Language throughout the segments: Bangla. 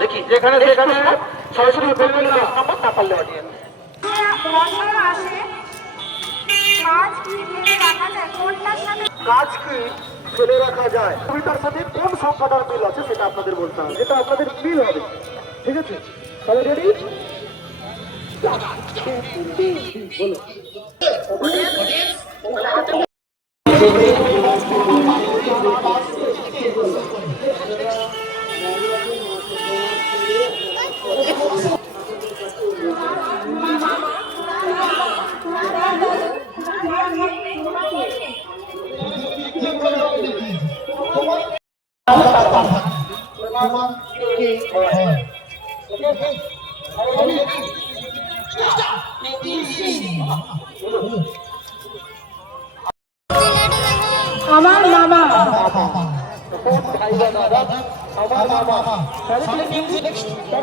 দেখি যেখানে যেখানে সরাসরি বেলবেল নাম্বার না পারলে বাড়িয়ে কাজ কি ফেলে রাখা যায় কবিতার সাথে কোন সংখ্যাটার মিল আছে সেটা আপনাদের বলতে হবে, যেটা আপনাদের মিল হবে। ঠিক আছে, তাহলে রেডি? আমার মামা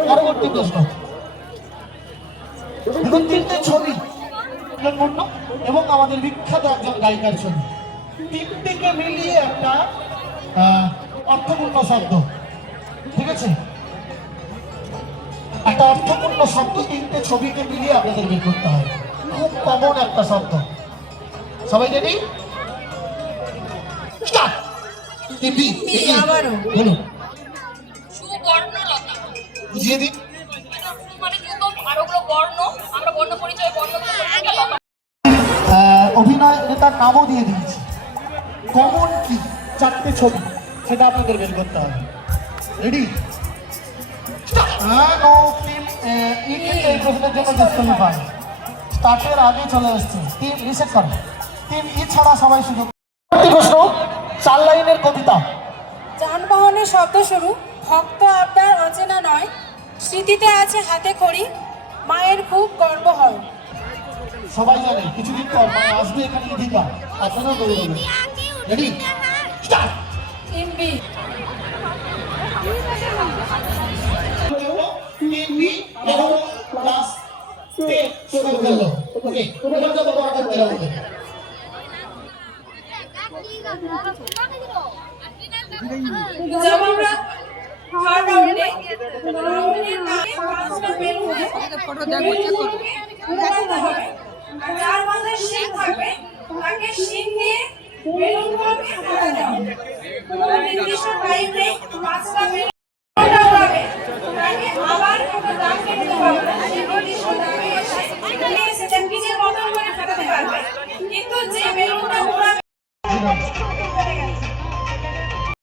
পরবর্তী প্রশ্ন, তিনটে ছবি এবং আমাদের বিখ্যাত একজন গায়িকার ছবি, তিনটিকে মিলিয়ে একটা অর্থপূর্ণ শব্দ। ঠিক আছে, একটা অর্থপূর্ণ শব্দ তিনটে ছবিকে মিলিয়ে আপনাদের বের করতে হয়। খুব কমন একটা শব্দ। সবাই রেডি? বুঝিয়ে দিন। অভিনয় নেতার নামও দিয়ে দিয়েছি। কমন কি চারটে ছবি সেটা আপনাদের বের করতে হবে। রেডি? এই প্রশ্নের জন্য ডিসকোয়ালিফাই। স্টার্টের আগে চলে আসছে। টিম রিসেট করো। টিম ই ছাড়া সবাই সুযোগ। প্রশ্ন, 4 লাইনের কবিতা। যানবাহনের শব্দ শুরু, ভক্ত আপনার অচেনা নয়, স্মৃতিতে আছে হাতে খড়ি, মায়ের খুব গর্ব হয়। সবাই জানে কিছুদিন পর মা আসবে এখানে, ইদিকা আপনারাও দৌড়ে দেবেন। রেডি? স্টার্ট। এমবি ক্লাস 10 শুরু হলো। ওকে, এবার যত বড় করতে হবে। জব আমরা হার্ড রাউন্ডে রাউন্ডের নামে পাঁচটা বেলুন ফটো দেখো চেক করো উড়াতে হবে। আর যার মাথায় শিং থাকবে তাকে শিং দিয়ে বেলুনগুলোকে ফাটাতে হবে। কোনো নির্দিষ্ট টাইমে পাঁচটা বেলুন উড়াবে, তাকে আবার কোনো দাগ কেটে হবে। সেই নির্দিষ্ট দাগে এসে সেটা নিজের মতন করে ফাটাতে পারবে, কিন্তু যে বেলুনটা উড়াবে